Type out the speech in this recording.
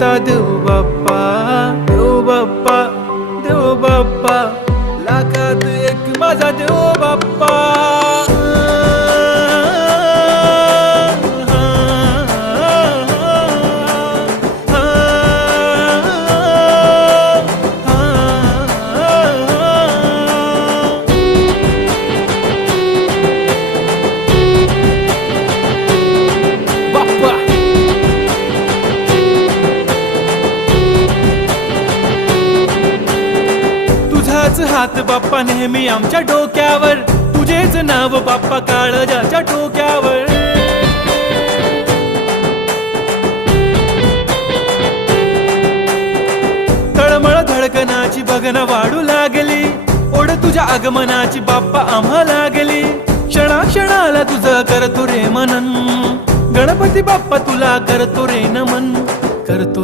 आता देव बाप्पा, देव बाप्पा, देव बाप्पा, लाखात एक माझा देव बाप्पा. तुझाच हात बाप्पा नेहमी आमच्या डोक्यावर, तुझेच नाव बाप्पा काळजाच्या टोक्यावर. तळमळ धडकनाची बघन वाढू लागली, ओढ तुझ्या आगमनाची बाप्पा आम्हा लागली. क्षणा क्षणाला तुझं करतो रे मनन, गणपती बाप्पा तुला करतो रे नमन, करतो